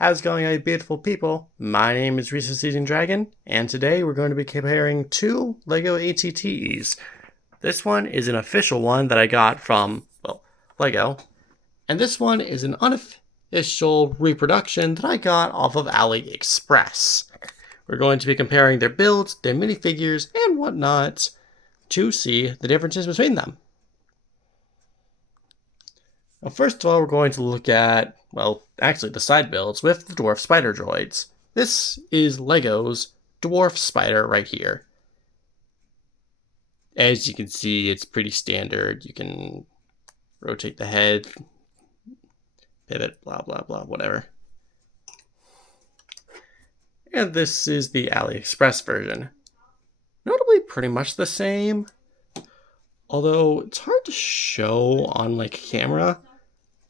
How's it going, you beautiful people? My name is Reese's Eating Dragon, and today we're going to be comparing two LEGO AT-TEs. This one is an official one that I got from, well, LEGO, and this one is an unofficial reproduction that I got off of AliExpress. We're going to be comparing their builds, their minifigures, and whatnot to see the differences between them. Well, first of all, we're going to look at, well, actually the side builds with the Dwarf spider droids. This is LEGO's Dwarf spider right here. As you can see, it's pretty standard. You can rotate the head, pivot, blah, blah, blah, whatever. And this is the AliExpress version. Notably pretty much the same, although it's hard to show on like camera,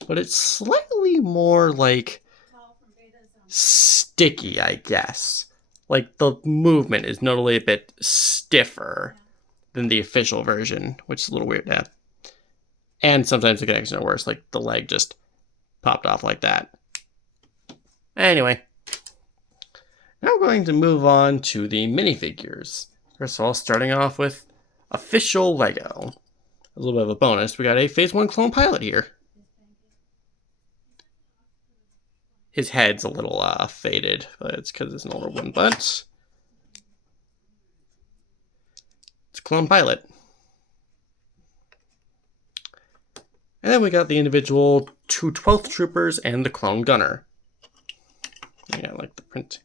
but it's slightly more like sticky, I guess. Like the movement is notably a bit stiffer than the official version, which is a little weird to have. And sometimes the connections are worse, like the leg just popped off like that. Anyway, now we're going to move on to the minifigures. First of all, starting off with official LEGO. A little bit of a bonus, we got a Phase 1 clone pilot here. His head's a little faded, but it's because it's an older one, but it's a clone pilot. And then we got the individual 2 12th troopers and the clone gunner. I got like the print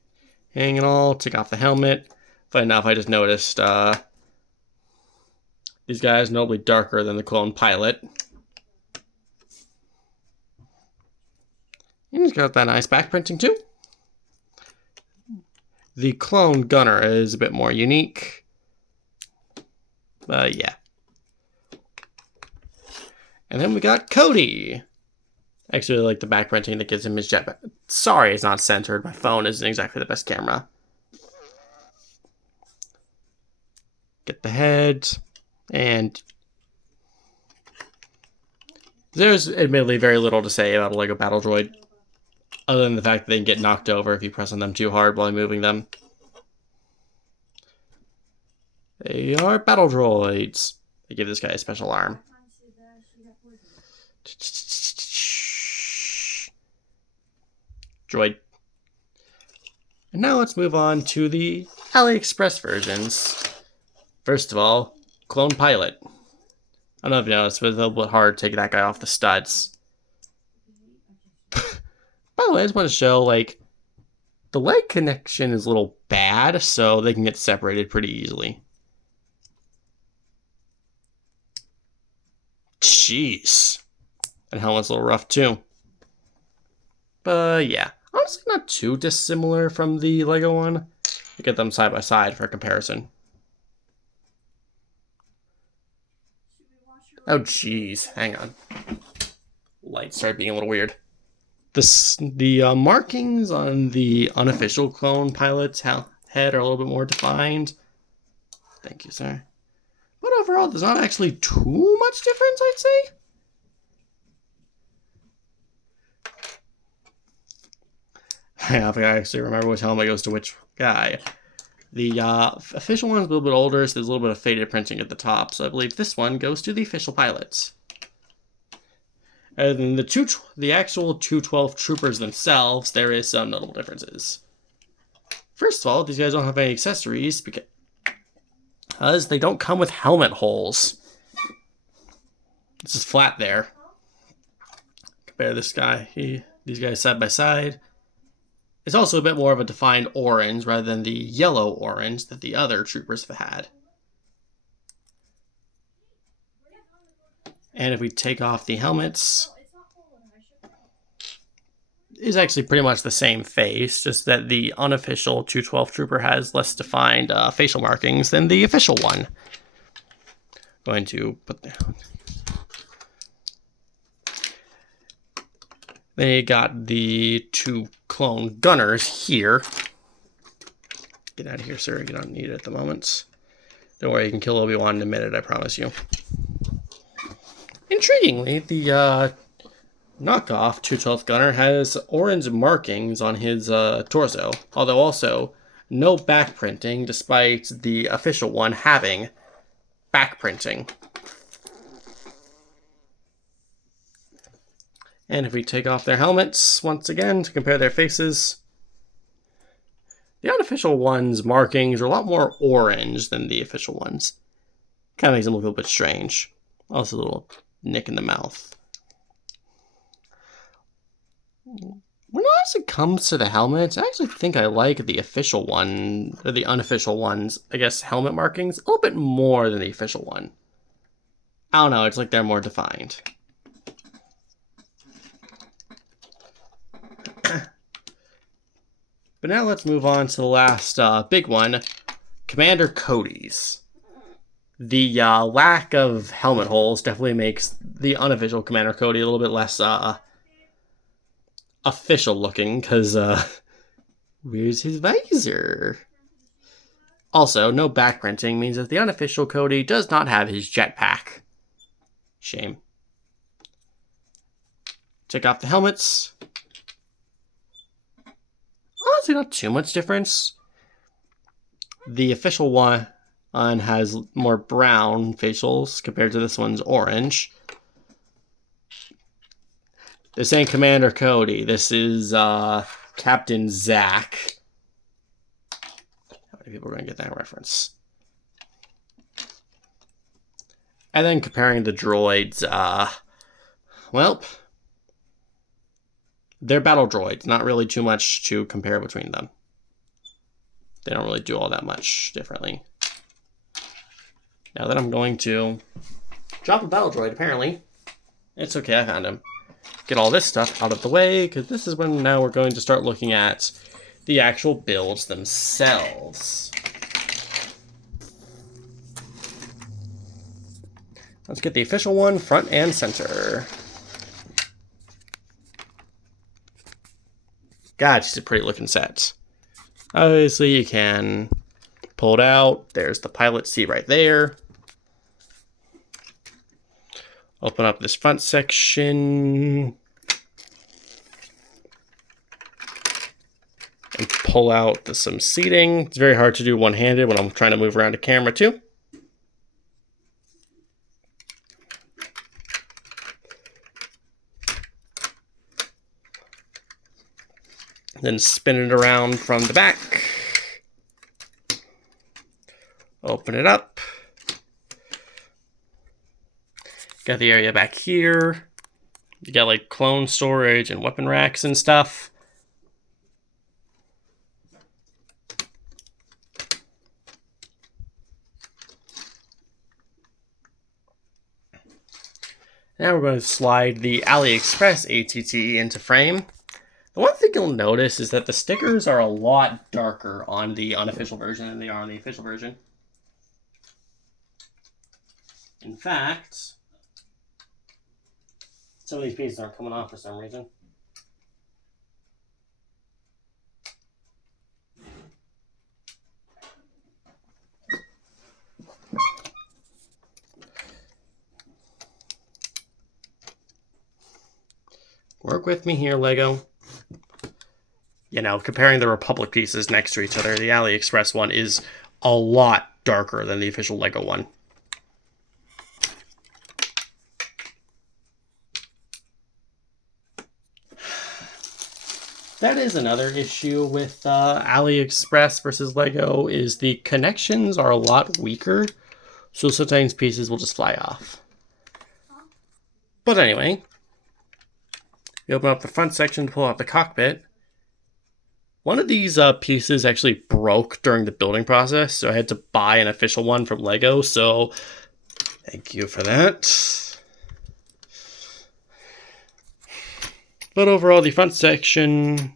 hanging and all, take off the helmet. Funny enough, I just noticed these guys notably darker than the clone pilot. And he's got that nice back printing too. The clone gunner is a bit more unique. But yeah. And then we got Cody. Actually, I like the back printing that gives him his jetpack. Sorry, it's not centered. My phone isn't exactly the best camera. Get the head. And there's admittedly very little to say about a LEGO Battle Droid, other than the fact that they can get knocked over if you press on them too hard while moving them. They are Battle Droids. They give this guy a special arm. Droid. And now let's move on to the AliExpress versions. First of all, clone pilot. I don't know if you noticed, but it's a little bit hard to take that guy off the studs. By the way, I just want to show, like, the leg connection is a little bad, so they can get separated pretty easily. Jeez. And helmet's a little rough, too. But, yeah. Honestly, not too dissimilar from the LEGO one. You get them side by side for comparison. Oh, jeez. Hang on. Lights start being a little weird. The markings on the unofficial clone pilot's head are a little bit more defined. Thank you, sir. But overall, there's not actually too much difference, I'd say. I actually remember which helmet goes to which guy. The official one's a little bit older, so there's a little bit of faded printing at the top. So I believe this one goes to the official pilots. And then the actual 212 troopers themselves, there is some notable differences. First of all, these guys don't have any accessories because they don't come with helmet holes. This is flat there. Compare this guy, these guys side by side. It's also a bit more of a defined orange rather than the yellow orange that the other troopers have had. And if we take off the helmets, it's actually pretty much the same face, just that the unofficial 212 trooper has less defined facial markings than the official one. Going to put the... Then you got the 2 clone gunners here. Get out of here, sir. You don't need it at the moment. Don't worry, you can kill Obi-Wan in a minute, I promise you. Intriguingly, the knockoff 212th Gunner has orange markings on his torso, although also no back printing, despite the official one having back printing. And if we take off their helmets once again to compare their faces, the unofficial one's markings are a lot more orange than the official ones. Kind of makes them look a little bit strange. Also a little nick in the mouth. When it actually comes to the helmets, I actually think I like the official one, or the unofficial one's, I guess, helmet markings a little bit more than the official one. I don't know, it's like they're more defined. But now let's move on to the last big one, Commander Cody's. The lack of helmet holes definitely makes the unofficial Commander Cody a little bit less official looking, because where's his visor? Also, no back printing means that the unofficial Cody does not have his jetpack. Shame. Take off the helmets. Honestly, not too much difference. The official one has more brown facials compared to this one's orange. This ain't Commander Cody. This is Captain Zach. How many people are going to get that reference? And then comparing the droids, well, they're battle droids. Not really too much to compare between them. They don't really do all that much differently. Now that I'm going to drop a battle droid, apparently. It's okay, I found him. Get all this stuff out of the way, because this is when now we're going to start looking at the actual builds themselves. Let's get the official one front and center. God, she's a pretty looking set. Obviously, you can pull it out. There's the pilot seat right there. Open up this front section. And pull out some seating. It's very hard to do one-handed when I'm trying to move around a camera too. Then spin it around from the back. Open it up. Got the area back here. You got like clone storage and weapon racks and stuff. Now we're going to slide the AliExpress AT-TE into frame. The one thing you'll notice is that the stickers are a lot darker on the unofficial version than they are on the official version. In fact, some of these pieces aren't coming off for some reason. Work with me here, Lego. You know, comparing the Republic pieces next to each other, the AliExpress one is a lot darker than the official Lego one. That is another issue with AliExpress versus Lego, is the connections are a lot weaker, so sometimes pieces will just fly off. But anyway, you open up the front section to pull out the cockpit. One of these pieces actually broke during the building process, so I had to buy an official one from Lego, so thank you for that. But overall, the front section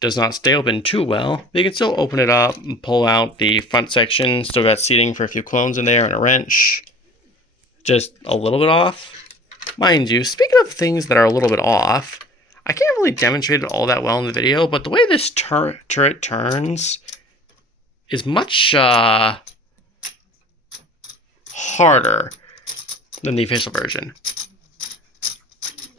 does not stay open too well. You can still open it up and pull out the front section. Still got seating for a few clones in there and a wrench. Just a little bit off. Mind you, speaking of things that are a little bit off, I can't really demonstrate it all that well in the video, but the way this turret turns is much harder than the official version.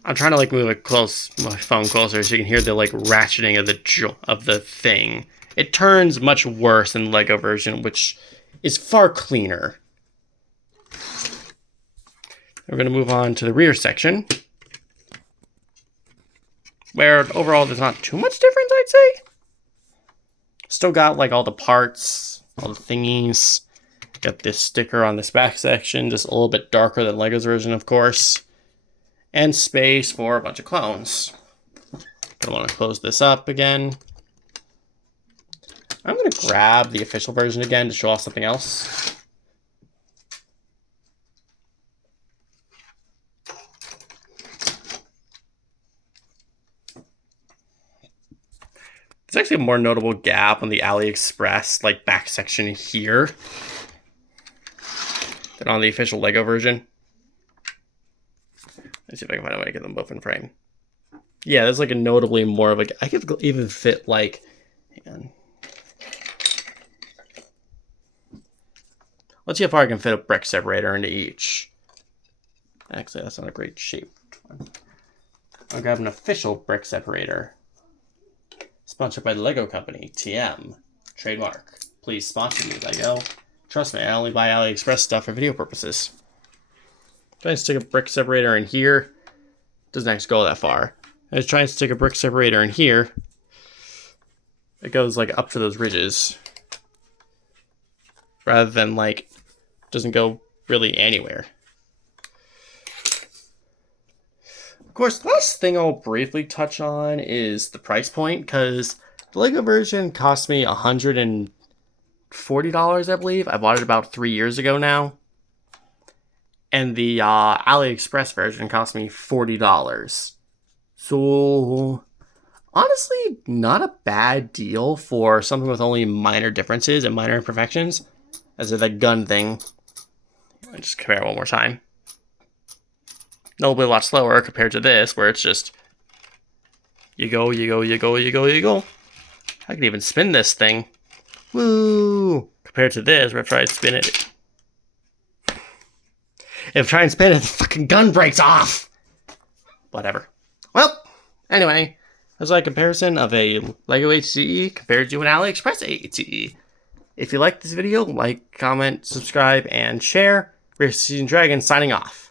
I'm trying to like move my phone closer so you can hear the like ratcheting of the thing. It turns much worse in the Lego version, which is far cleaner. We're going to move on to the rear section, where overall there's not too much difference, I'd say. Still got like all the parts, all the thingies. Got this sticker on this back section, just a little bit darker than Lego's version, of course. And space for a bunch of clones. I want to close this up again. I'm going to grab the official version again to show off something else. There's actually a more notable gap on the AliExpress like back section here than on the official Lego version. Let's see if I can find a way to get them both in frame. Yeah, there's like a notably more of like, I could even fit like, hang on. Let's see how far I can fit a brick separator into each. Actually, that's not a great shape. I'll grab an official brick separator. Sponsored by the Lego Company, TM. Trademark. Please sponsor me, Lego. Trust me, I only buy AliExpress stuff for video purposes. Trying to stick a brick separator in here. Doesn't actually go that far. I was trying to stick a brick separator in here. It goes like up to those ridges. Rather than like, doesn't go really anywhere. Of course, the last thing I'll briefly touch on is the price point, because the Lego version cost me $140, I believe. I bought it about 3 years ago now. And the AliExpress version cost me $40. So, honestly, not a bad deal for something with only minor differences and minor imperfections. As with that gun thing. I'll just compare it one more time. It'll be a lot slower compared to this, where it's just you go, you go, you go, you go, you go. I can even spin this thing. Woo! Compared to this, where if I try to spin it, if I try and spin it, the fucking gun breaks off. Whatever. Well, anyway, that's like a comparison of a Lego AT-TE compared to an AliExpress AT-TE. If you like this video, like, comment, subscribe, and share. We're Season Dragon signing off.